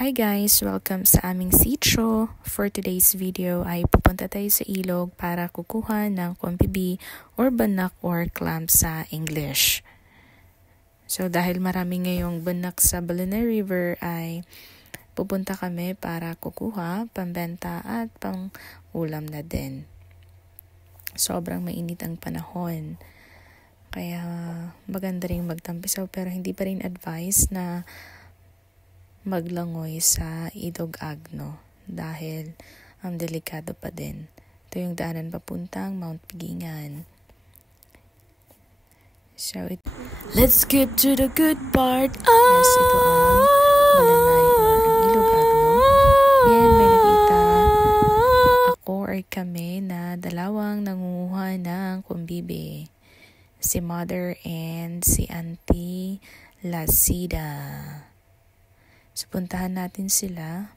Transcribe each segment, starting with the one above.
Hi guys! Welcome sa aming sitio. For today's video ay pupunta tayo sa ilog para kukuha ng kumbibi or banak or clam sa English. So dahil marami ngayong banak sa Balenae River ay pupunta kami para kukuha, pambenta at pang ulam na din. Sobrang mainit ang panahon. Kaya maganda rin magtampisaw pero hindi pa rin advice na maglangoy sa Ilog Agno dahil delikado pa din. Ito yung daanan papuntang Mount Pigingan. So, let's get to the good part. Yes, ito ang Balenae or ang Ilog Agno. Yan, may nakita ako or kami na dalawang nangunguha ng kumbibi. Si Mother and si Auntie Lasida. So, puntahan natin sila.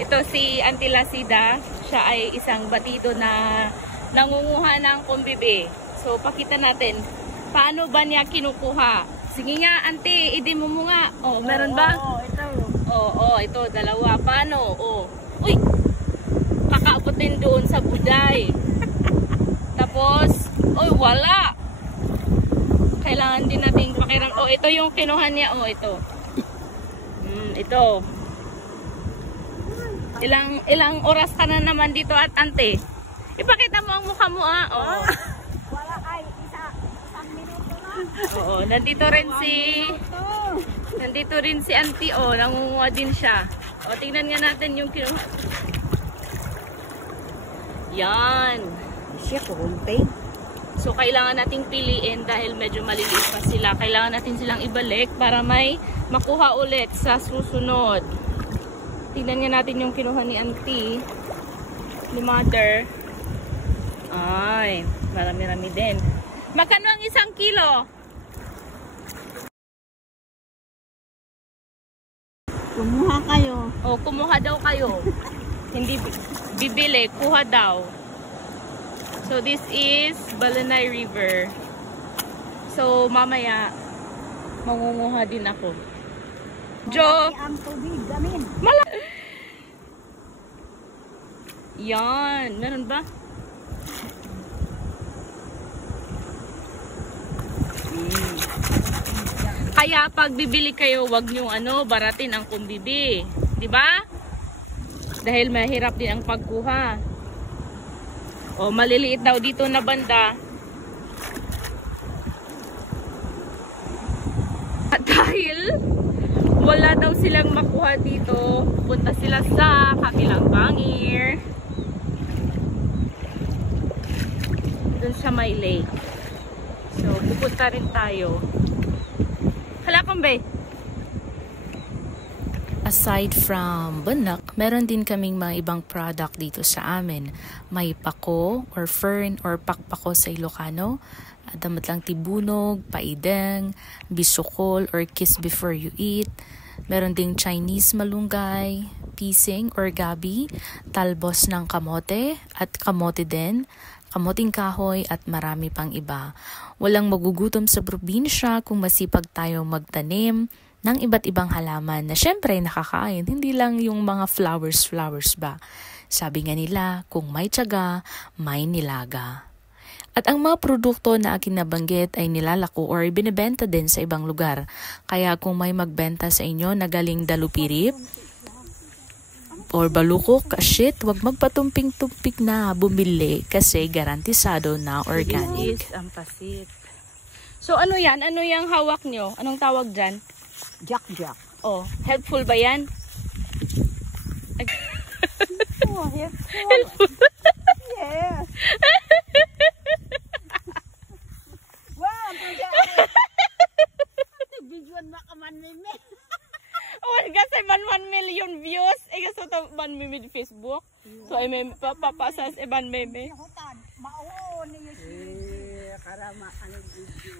Ito si Auntie Lasida. Siya ay isang batido na nangunguha ng kumbibi. So, pakita natin. Paano ba niya kinukuha? Sige nga, Auntie, idemo mo nga. Oh, meron ba? Oo, ito. Oo, ito, dalawa. Paano? Oh. Uy! Kakaabot din doon sa buday. Tapos, oy, wala. Kailangan din natin pakiram. Oh, ito yung kinuha niya. Oh, ito. Ito. Ilang oras ka na naman dito at ante? Ipakita mo ang mukha mo, ah. Oh. Wala ay isang minuto na. Oo, nandito rin si Auntie, oh, nangunguha din siya. O, tingnan nga natin yung kinuha. Yan. Siya kumpay. So, kailangan nating piliin dahil medyo maliliit pa sila. Kailangan natin silang ibalik para may makuha ulit sa susunod. Tingnan nga natin yung kinuha ni Auntie, ni Mother. Ay, marami-rami din. Magkano ang 1 kilo? Kumuha kayo. O, kumuha daw kayo. Hindi bibili, kuha daw. So, this is Balenae River. So, mamaya, mangunguha din ako. Jo! Ang tubig, gamin. Yan, meron ba? Kaya pag bibili kayo, wag nyo baratin ang kumbibi. 'Di ba? Dahil mahirap din ang pagkuha. O, maliliit daw dito na banda. At dahil wala daw silang makuha dito, punta sila sa kabilang bangir. Doon sa may lake. So, pupunta rin tayo. Hala, Pambe. Aside from banak, meron din kaming mga ibang product dito sa amin. May pako or fern or pakpako sa Ilocano, damatlang tibunog, paideng, bisukol or kiss before you eat. Meron ding Chinese malunggay, pising or gabi, talbos ng kamote at kamote din, kamoting kahoy at marami pang iba. Walang magugutom sa probinsya kung masipag tayong magtanim ng iba't ibang halaman na syempre nakakain, hindi lang yung mga flowers ba. Sabi nga nila, kung may tiyaga, may nilaga. At ang mga produkto na aking nabanggit ay nilalako or binibenta din sa ibang lugar. Kaya kung may magbenta sa inyo na galing Dalupirip or Balukok, shit, wag magpatumping-tumpik na bumili kasi garantisado na organic. Is ang pasit. So ano yan? Ano yung hawak nyo? Anong tawag dyan? Jack. Oh, helpful ba yan? Oh, helpful. Yes. Wow, video na kaman meme. Oh, kasi 1 million views. Kasi ito 1 million Facebook. So, ay may papapasas 1 meme. Hutan, mao niyo si karama ang video.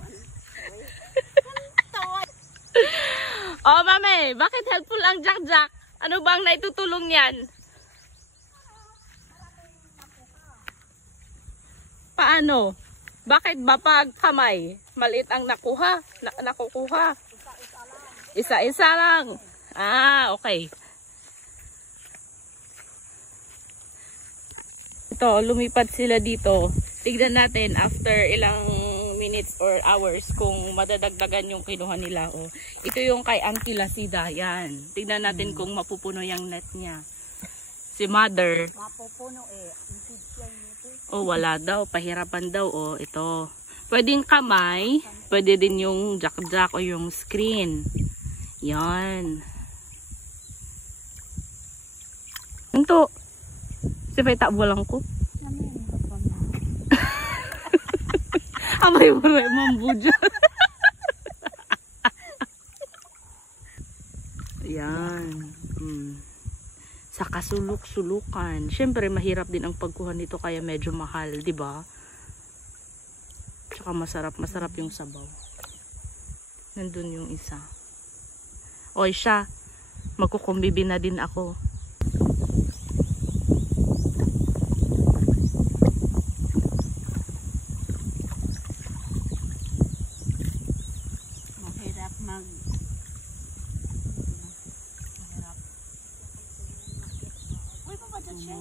Oh, mame, bakit helpful ang Jack? Ano bang naitutulong niyan? Ano? Bakit ba pag kamay, maliit ang nakukuha? Isa-isa lang. Ah, okay. Ito, lumipad sila dito. Tignan natin after ilang minutes or hours kung madadagdagan yung kinuha nila. Oh. Ito yung kay Auntie Lasida. Yan. Tignan natin kung mapupuno yung net niya. Si Mother. Mapupuno eh. Oh, wala daw. Pahirapan daw. Oh, ito. Pwedeng kamay. Pwede din yung jack-jack o yung screen. Yan. Ito. Sipay tabo lang ko. Amay mo rin, mambu dyan. Yan. Sa kasuluk-sulukan. Siyempre, mahirap din ang pagkuha nito kaya medyo mahal, di ba? Tsaka masarap yung sabaw. Nandun yung isa. Oy, siya. Magkukumbibi na din ako. Mahirap mahirap. Uy, papadyan siya.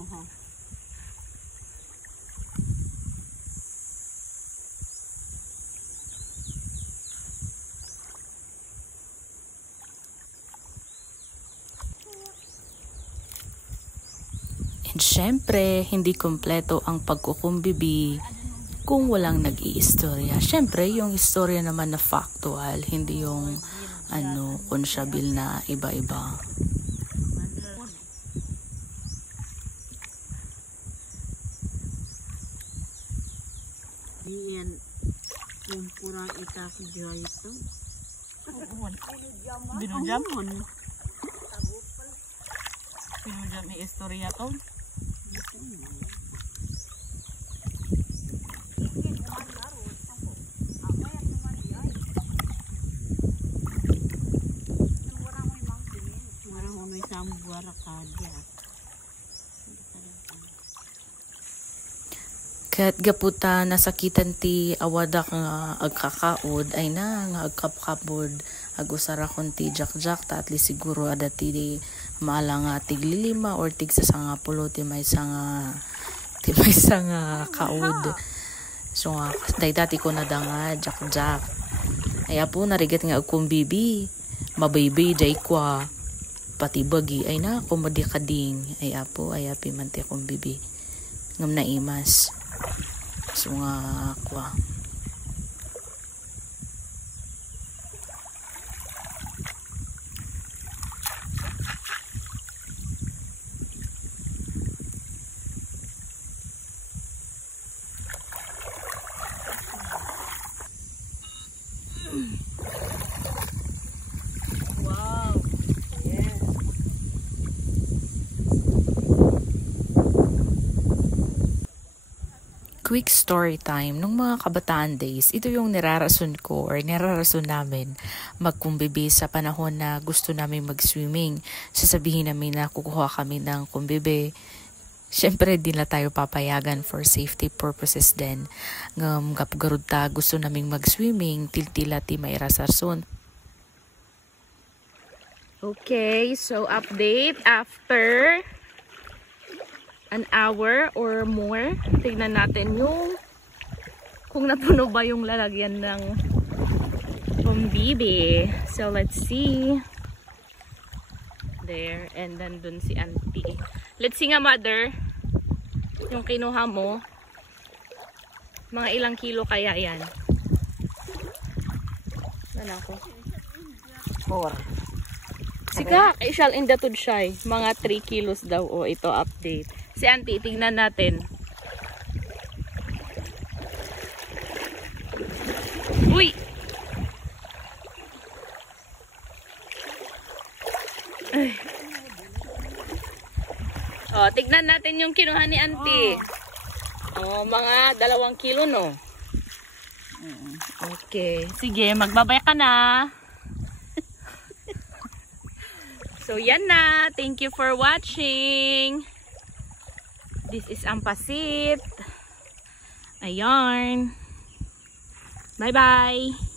And syempre, hindi kompleto ang pagkukumbibi kung walang nag-iistorya. Syempre, yung istorya naman na factual, hindi yung konsyabil na iba-iba. Yan. Kumpurang itak dyan ito. Binujam? Binujam ni istorya to? Kat gaputa nasakitan ti awadak nga agkakaod ay na nga agkapkapod agusara kon ti jack-jack ta at least siguro ada ti maala nga tiglilima or tig sa nga pulo ti may nga kaod. So nga dati ko na nga jack-jack. Ay po narigat nga agkumbibi mabaybay day kwa pati bagi ay na kumadi kading ay apo ay api man ti kumbibi ngam na imas. So nga kwa. Wow. Yes. Quick story time. Nung mga kabataan days, ito yung nirarason ko or nirarason namin magkumbibi sa panahon na gusto namin mag-swimming. Sasabihin namin na kukuha kami ng kumbibi. Siyempre, di na tayo papayagan for safety purposes din. Ngam kapgarud ta gusto naming mag-swimming, tiltila ti may rasarson. Okay, so update after an hour or more. Tignan natin yung kung napuno ba yung lalagyan ng kumbibi. So let's see. There, and then dun si Auntie. Let's see nga, Mother. Yung kinuha mo, mga ilang kilo kaya yan? Ano ako? 4. Sika, isyal indatud siya. Mga 3 kilos daw. O, ito update. Si Auntie, tingnan natin. Uy! Ay. O, tignan natin yung kinuha ni Auntie. O, mga 2 kilo, no? Okay. Sige, magbabay ka na. So, yan na. Thank you for watching. This is Ampasit. Ayan. Bye-bye!